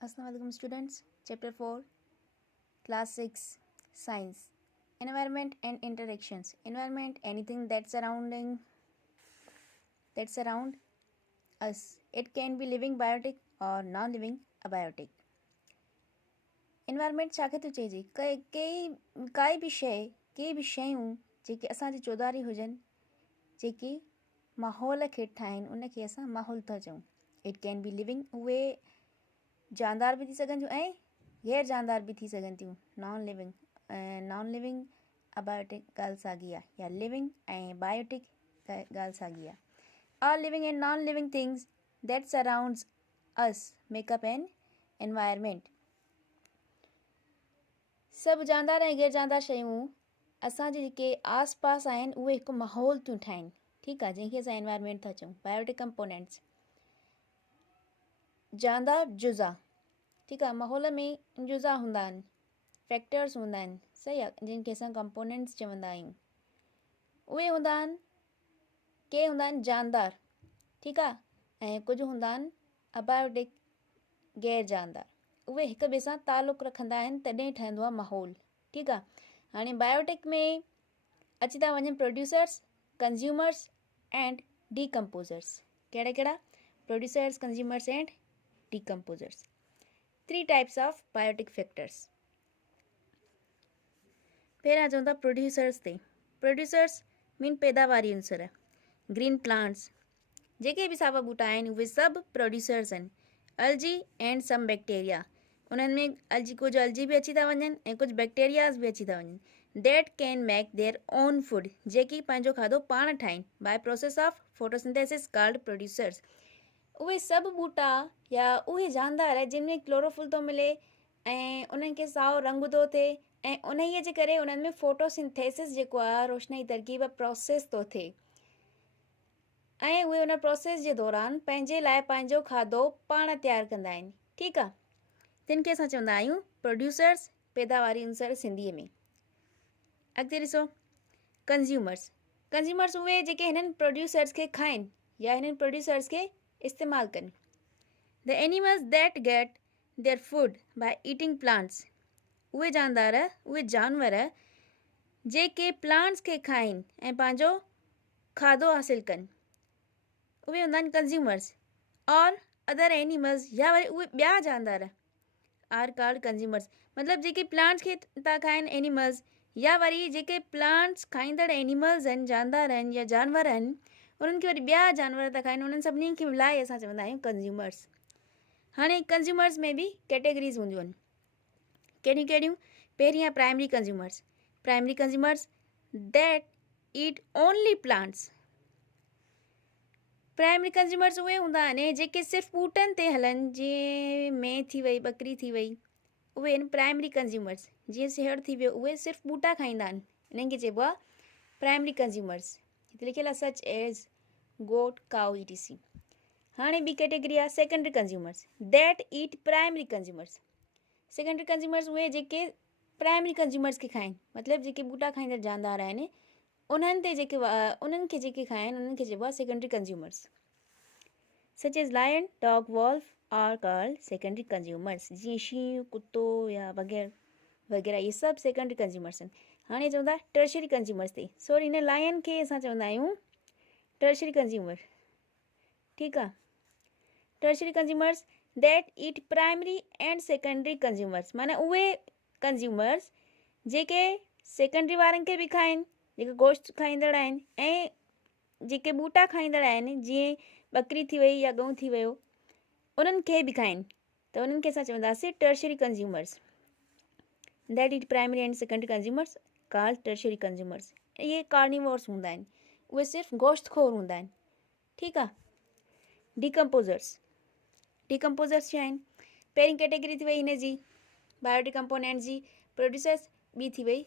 Assalamualaikum students. Chapter 4, Class 6, Science. Environment and interactions. Environment, anything that's around us. It can be living biotic or non-living abiotic. Environment छा खे थो चइजे काई बि शयूं जेके असांजे चौधारी हुजनि जेके माहौल खे ठाहिनि उनखे असां माहौल था चऊं. इट कैन बी लिविंग, उहे जानदार भी थी सघनि थियूं ऐं गैर जानदार भी थी सघनि थियूं. नॉन लिविंग अबायोटिक ॻाल्हि साॻी आहे, या लिविंग ऐं बायोटिक ॻाल्हि साॻी आहे. All living and non living things that surrounds us makeup an environment. सभु जानदार ऐं गैर जानदार शयूं असांजे जेके आस पास आहिनि उहे हिकु माहौल थियूं ठाहिनि. ठीकु आहे, जंहिंखे असां एनवायरमेंट था चऊं. बायोटिक कंपोनेंट्स, जानदार जुज़ा. ठीकु आहे, माहौल में जुज़ा हूंदा आहिनि, फैक्टर्स हूंदा आहिनि, सही आहे, जिनखे असां कंपोनेंट्स चवंदा आहियूं. उहे हूंदा आहिनि, के हूंदा आहिनि जानदार, ठीकु आहे, ऐं कुझु हूंदा आहिनि अबायोटिक, गैर जानदार. उहे हिक ॿिए सां तालुक़ु रखंदा आहिनि तॾहिं ठहंदो आहे माहौल. ठीकु आहे. हाणे बायोटिक में अची था वञनि प्रोड्यूसर्स, कंज्यूमर्स एंड डीकम्पोज़र्स. कहिड़ा कहिड़ा? Producers, consumers and decomposers. 3 types of biotic factors. पहिरियां चऊं था प्रोड्यूसर्स ते. प्रोड्यूसर्स मीन पैदावारी अंसर. ग्रीन प्लांट्स, जेके बि सावा बूटा आहिनि उहे सभु प्रोड्यूसर्स आहिनि. अल्जी एंड सम बैक्टीरिया, उन्हनि में कुझु अल्जी बि अची था वञनि ऐं कुझु बैक्टीरियाज़ बि अची था वञनि. That can make their own food, जेकी पंहिंजो खाधो पाण ठाहिनि by process of photosynthesis called producers. उहे सभु बूटा या उहे जानदार जिन में क्लोरोफिल थो मिले ऐं उन्हनि खे साओ रंग थो थिए ऐं उन्हीअ जे करे उन्हनि में फोटोसिंथेसिस जेको आहे रोशनी तरकीब प्रोसेस थो थिए ऐं उहे उन प्रोसेस जे दौरान पंहिंजे लाइ पंहिंजो खाधो पाण तयारु कंदा आहिनि. ठीकु आहे, तिन खे असां चवंदा आहियूं प्रोड्यूसर्स, पैदावारी अंसर सिंधीअ में. अॻिते ॾिसो कंज्यूमर्स. कंज्यूमर्स उहे जेके हिननि प्रोड्यूसर्स खे खाइनि या हिननि प्रोड्यूसर्स खे इस्तेमालु कनि. The animals that get their food by eating plants, उहे जानदार, उहे जानवर जेके प्लांट्स खे खाइनि ऐं पंहिंजो खाधो हासिलु कनि, उहे हूंदा आहिनि कंज्यूमर्स. और अदर एनिमल्स, या वरी उहे ॿिया जानदार आर कॉल्ड कंज्यूमर्स. मतिलबु जेके प्लांट्स खे था खाइनि एनिमल्स, या वरी जेके प्लांट्स खाईंदड़ एनिमल्स आहिनि, जानदार आहिनि या जानवर आहिनि, उन्हनि खे वरी ॿिया जानवर था खाइनि, उन्हनि सभिनी खे मिलाए असां चवंदा आहियूं कंज्यूमर्स. हाणे कंज्यूमर्स में बि कैटेगरीज़ हूंदियूं आहिनि. कहिड़ियूं कहिड़ियूं? पहिरीं आहे primary consumers. Primary consumers that eat only plants. Primary consumers उहे हूंदा आहिनि जेके सिर्फ़ु ॿूटनि ते हलनि, जीअं मेंह थी वई, बकरी थी वई, उहे आहिनि प्राइमरी कंज्यूमर्स. जीअं सिहड़ थी वियो, उहे सिर्फ़ु ॿूटा खाईंदा आहिनि, इन्हनि खे चइबो आहे प्राइमरी कंज्यूमर्स. हिते लिखियलु आहे सच एज़ गोट, काउ, etc. हाणे ॿी कैटेगरी आहे secondary consumers that eat primary consumers. Secondary consumers उहे जेके प्राइमरी कंज्यूमर्स खे खाइनि, मतिलबु जेके ॿूटा खाईंदड़ जानदार आहिनि उन्हनि खे जेके खाइनि उन्हनि खे चइबो आहे secondary consumers. Such as lion, dog, wolf are called secondary consumers. जीअं शींहुं, कुतो या वग़ैरह वग़ैरह, इहे सभु सेकेंडरी कंज्यूमर्स आहिनि. हाणे चवंदा टर्शरी कंज्यूमर्स ते. सॉरी, हिन लायन खे असां चवंदा आहियूं टर्शरी कंज्यूमर. ठीकु आहे. Tertiary consumers that eat primary and secondary consumers, माना उहे कंज्यूमर्स जेके सेकेंडरी वारनि खे बि खाइनि, जेके गोश्त खाईंदड़ आहिनि, ऐं जेके ॿूटा खाईंदड़ आहिनि, जीअं बकरी थी वई या गऊं थी वियो, उन्हनि खे बि खाइनि, त उन्हनि खे असां चवंदासीं tertiary consumers. That eat primary and secondary consumers called tertiary consumers. इहे कार्निवोर्स हूंदा आहिनि, उहे सिर्फ़ु गोश्तखोर हूंदा आहिनि. ठीकु आहे. डीकम्पोज़र्स. डीकम्पोज़र्स छा आहिनि? पहिरीं कैटेगरी थी वई हिन जी बायोटिक कंपोनेंट्स जी, प्रोड्यूसर्स. ॿी थी वई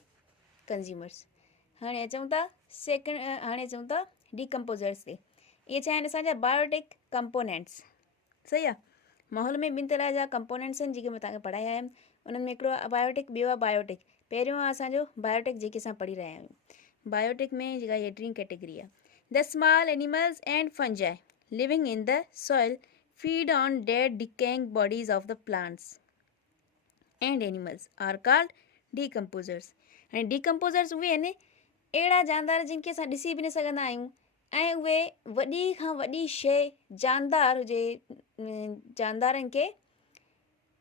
कंज्यूमर्स. हाणे अचूं था डीकम्पोज़र्स ते. इहे छा आहिनि? असांजा बायोटिक कंपोनेंट्स. सही आहे. माहौल में ॿिनि तरह जा कंपोनेंट्स आहिनि जेके मां तव्हांखे पढ़ाया आहिनि. उन्हनि में हिकिड़ो आहे अबायोटिक, ॿियो आहे बायोटिक. पहिरियों आहे असांजो बायोटिक, जेके असां पढ़ी रहिया आहियूं. बायोटिक में जेका इहा टीं कैटेगरी आहे. The small animals and fungi living in the soil feed on dead decaying bodies of the plants and animals are called decomposers. ऐं decomposers उहे आहिनि अहिड़ा जानदार जिनखे असां ॾिसी बि न सघंदा आहियूं ऐं उहे वॾी खां वॾी शइ जानदार हुजे, जानदारनि खे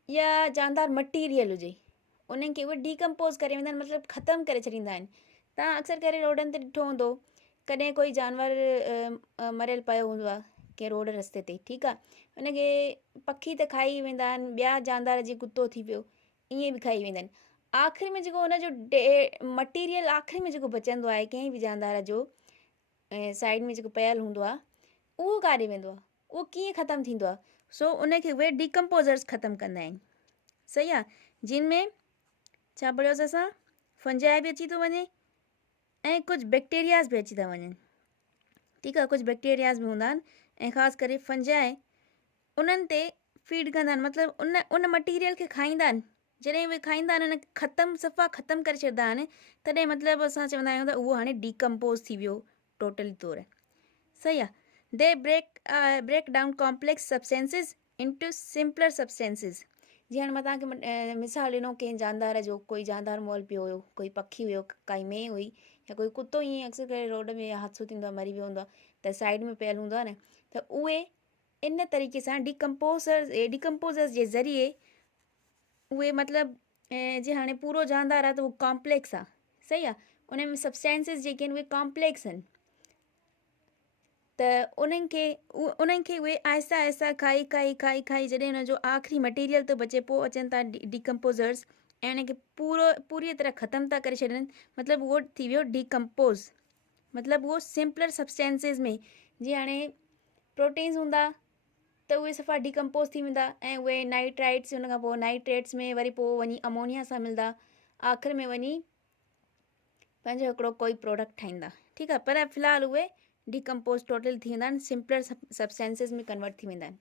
या जानदार मटीरियल हुजे उन्हनि खे उहे डीकम्पोज़ करे वेंदा आहिनि, मतिलबु ख़तमु करे छॾींदा आहिनि। तव्हां अक्सर करे रोडनि ते ॾिठो हूंदो, कॾहिं कोई जानवर मरियल पियो हूंदो आहे कंहिं रोड रस्ते ते, ठीकु आहे, उनखे पखी त खाई वेंदा आहिनि, ॿिया जानदार जीअं कुतो थी पियो ईअं बि खाई वेंदा आहिनि। आख़िरि में जेको हुनजो मटीरियल आख़िरि में जेको बचंदो आहे कंहिं बि जानदार जो साइड में जेको पियल हूंदो आहे उहो काॾे वेंदो आहे, उहो कीअं ख़तमु थींदो आहे? सो उनखे उहे डीकम्पोज़र्स ख़तमु कंदा आहिनि। सही आहे, जिन में छा पढ़ियोसीं असां, फंजाई बि अची थो वञे ऐं कुझु बैक्टीरियाज़ बि अची था वञनि। ठीकु आहे, कुझु बैक्टीरियाज़ बि हूंदा आहिनि ऐं ख़ासि करे फंजाई उन्हनि ते फीड कंदा आहिनि, मतिलबु उन मटीरियल खे खाईंदा आहिनि। जॾहिं उहे खाईंदा आहिनि उन ख़तमु सफ़ा ख़तमु करे छॾींदा आहिनि तॾहिं मतिलबु असां चवंदा आहियूं त उहो हाणे डीकम्पोज़ थी वियो टोटली तौरु। सही आहे, they break down complex substances into simpler substances. जीअं हाणे मां तव्हांखे मिसाल ॾिनो कंहिं जानदार जो, कोई जानदार मॉल पियो हुयो, कोई पखी हुयो, काई मेंह हुई या कोई कुतो ईअं अक्सर करे रोड में हादसो थींदो आहे, मरी वियो हूंदो आहे त साइड में पियल हूंदो आहे न, त उहे इन तरीक़े सां डीकम्पोज़र्स जे ज़रिए उहे मतिलबु जीअं हाणे पूरो जानदार आहे त उहो कॉम्प्लेक्स आहे। सही आहे, उन में सब्सटेंसिस जेके आहिनि उहे कॉम्प्लेक्स आहिनि, त उन्हनि खे उहे आहिस्ता आहिस्ता खाई जॾहिं हुनजो आख़िरी मटीरियल थो बचे पोइ अचनि था डीकम्पोज़र्स ऐं उनखे पूरी तरह ख़तमु था करे छॾनि, मतिलबु उहो थी वियो डीकम्पोज़। मतिलबु उहो सिंपलर सब्सटेंसिस में जीअं हाणे प्रोटीन्स हूंदा त उहे सफ़ा डीकम्पोज़ थी वेंदा ऐं उहे नाइट्राइट्स, हुन खां पोइ नाइट्रेट्स में वरी पोइ वञी अमोनिया सां मिलंदा, आख़िर में वञी पंहिंजो हिकिड़ो कोई प्रोडक्ट ठाहींदा। ठीकु आहे, पर फ़िलहालु उहे डीकम्पोज़ टोटल थी वेंदा आहिनि, सिंपलर सब्सटेंसिस में कन्वर्ट थी वेंदा आहिनि।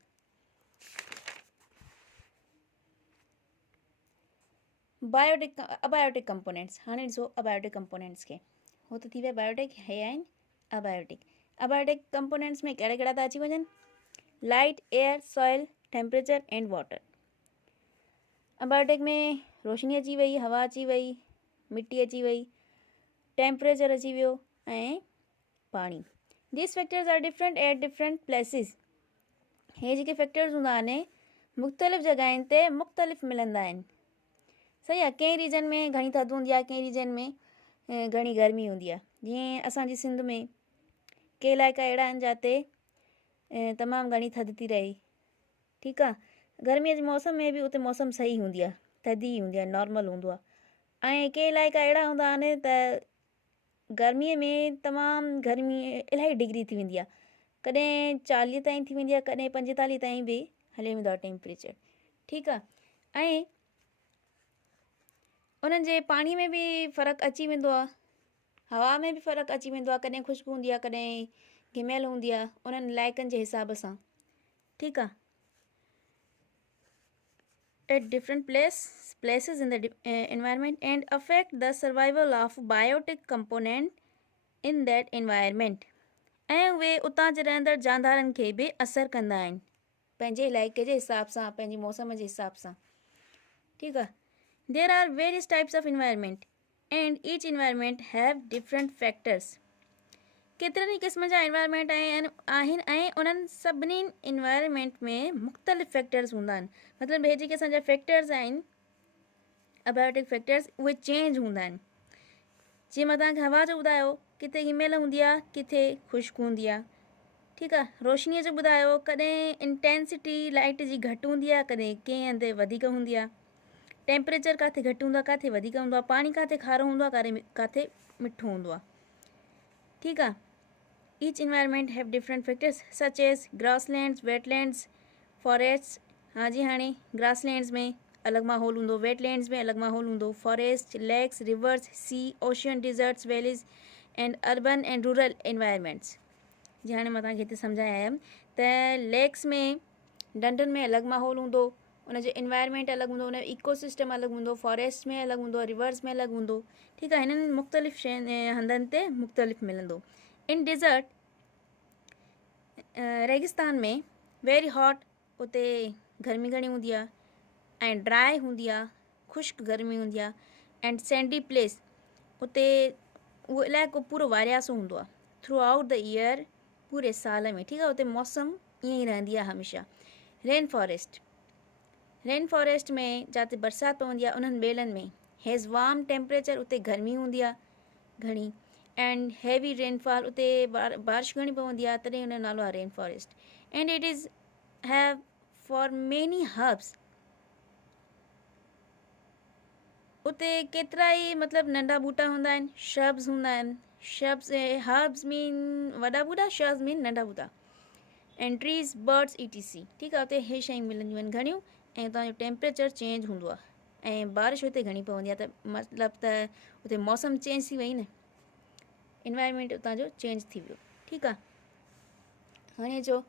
Abiotic components. हाणे ॾिसो अबायोटिक कंपोनेंट्स खे, हो त थी विया बायोटिक, हे आहिनि अबायोटिक। अबायोटिक कंपोनेंट्स में कहिड़ा कहिड़ा था अची वञनि, light, air, soil, temperature and water. Abiotic में रोशनी अची वई, हवा अची वई, मिट्टी अची वई, टेम्परेचर अची वियो ऐं पाणी। These factors are different at different places. हे जेके फैक्टर्स हूंदा आहिनि मुख़्तलिफ़ जॻहियुनि ते मुख़्तलिफ़ मिलंदा आहिनि। सही आहे, कंहिं रीजन में घणी थधि हूंदी आहे, कंहिं रीजन में घणी गर्मी हूंदी आहे। जीअं असांजी सिंध में के इलाइक़ा अहिड़ा आहिनि जिते तमामु घणी थधि थी रहे, ठीकु आहे, गर्मीअ जे मौसम में बि उते मौसम सही हूंदी आहे, थधी हूंदी आहे, नॉर्मल हूंदो आहे। ऐं के इलाइक़ा अहिड़ा हूंदा आहिनि त गर्मीअ में तमामु गर्मी इलाही डिग्री थी वेंदी आहे, कॾहिं 40 ताईं थी वेंदी आहे, कॾहिं 45 ताईं बि हली वेंदो आहे टेम्परेचर। ठीकु आहे, ऐं उन्हनि जे पाणी में बि फ़र्क़ु अची वेंदो आहे, हवा में बि फ़र्क़ु अची वेंदो आहे, कॾहिं ख़ुश्क हूंदी आहे, कॾहिं घिमियल हूंदी आहे, उन्हनि इलाइक़नि जे हिसाब सां। ठीकु आहे, at different places in the environment and affect the survival of biotic component in that environment। ऐं उहे उतां जे रहंदड़ जानदारनि खे बि असरु कंदा आहिनि पंहिंजे इलाइक़े जे हिसाब सां, पंहिंजे मौसम जे हिसाब सां। ठीकु आहे, there are various types of environment and each environment have different factors। केतिरनि ई क़िस्म जा एनवायरमेंट आहिनि ऐं उन्हनि सभिनी एनवायरमेंट में मुख़्तलिफ़ फैक्टर्स हूंदा आहिनि। मतिलबु हे जेके असांजा फैक्टर्स आहिनि अबायोटिक फैक्टर्स उहे चेंज हूंदा आहिनि। जीअं मां तव्हांखे हवा जो ॿुधायो, किथे हिमहिल हूंदी आहे, किथे ख़ुश्क हूंदी आहे। ठीकु आहे, रोशनीअ जो ॿुधायो, कॾहिं इंटेंसिटी लाइट जी घटि हूंदी आहे, कॾहिं कंहिं हंधि वधीक हूंदी आहे। टेम्परेचर किथे घटि हूंदो आहे, किथे वधीक हूंदो आहे। पाणी किथे खारो हूंदो आहे, किथे मिठो हूंदो आहे। ठीकु आहे, each environment have different factors such as grasslands, wetlands, forests। हाँ जी, हाणे grasslands में अलॻि माहौल हूंदो, wetlands में अलॻि माहौल हूंदो, forest, lakes, rivers, sea, ocean, deserts, valleys and urban and rural environments। जी हाणे मां तव्हांखे हिते सम्झाया आहियां त लेक्स में डंडनि में अलॻि माहौल हूंदो, उनजो एनवायरमेंट अलॻि हूंदो, उनजो इकोसिस्टम अलॻि हूंदो, फॉरेस्ट में अलॻि हूंदो, रिवर्स में अलॻि हूंदो। ठीकु आहे, हिननि मुख़्तलिफ़ शइ हंधनि ते मुख़्तलिफ़ मिलंदो। इन डिज़र्ट रेगिस्तान में वेरी हॉट उते गर्मी घणी हूंदी आहे ऐं ड्राई हूंदी आहे, ख़ुश्क गर्मी हूंदी आहे। एंड सैंडी प्लेस, उते उहो इलाइक़ो पूरो वारियासो हूंदो आहे थ्रू आउट द ईयर, पूरे साल में, ठीकु आहे। उते मौसम ईअं ई रहंदी आहे हमेशह। रेन फॉरेस्ट, रेन फॉरेस्ट में जिते बरसाति पवंदी आहे उन्हनि ॿेलनि में हैज़ वार्म टेम्परेचर, उते गर्मी हूंदी आहे घणी, एंड हैवी रेनफॉल, उते बारिश घणी पवंदी आहे, तॾहिं हुन जो नालो आहे rain forest. And it is have for many herbs, उते केतिरा ई मतिलबु नंढा ॿूटा हूंदा आहिनि, श्रब्स हूंदा आहिनि। श्रब्स हर्ब्स मीन वॾा ॿूटा, श्रब्स मीन नंढा ॿूटा। एंड ट्रीज़, बर्ड्स, ETC, ठीकु आहे। उते इहे शयूं मिलंदियूं आहिनि घणियूं, ऐं उतां जो टेम्परेचर चेंज हूंदो आहे ऐं बारिश हुते घणी पवंदी आहे, त मतिलबु त उते मौसम चेंज थी वई न, इन्वायरमेंट उतां जो चेंज थी वियो, ठीकु आहे। हाणे जो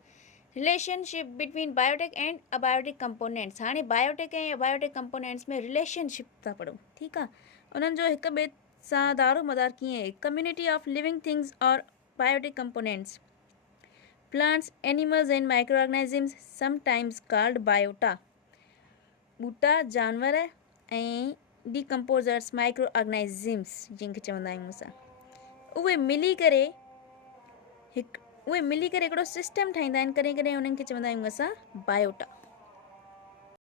relationship between biotech and abiotic components, हाणे बायोटेक ऐं अबायोटिक कंपोनेंट्स में रिलेशनशिप था पढ़ूं, ठीकु आहे। उन्हनि जो हिक ॿिए सां दारो मदार कीअं आहे। कम्युनिटी ऑफ लिविंग थिंग्स और biotic components, plants, animals and microorganisms sometimes called biota, ॿूटा, जानवर ऐं डिकम्पोज़र्स, माइक्रो ऑर्गेनिजम्स जंहिंखे चवंदा आहियूं असां, उहे मिली करे हिकिड़ो सिस्टम ठाहींदा आहिनि, कॾहिं कॾहिं उन्हनि खे चवंदा आहियूं असां बायोटा।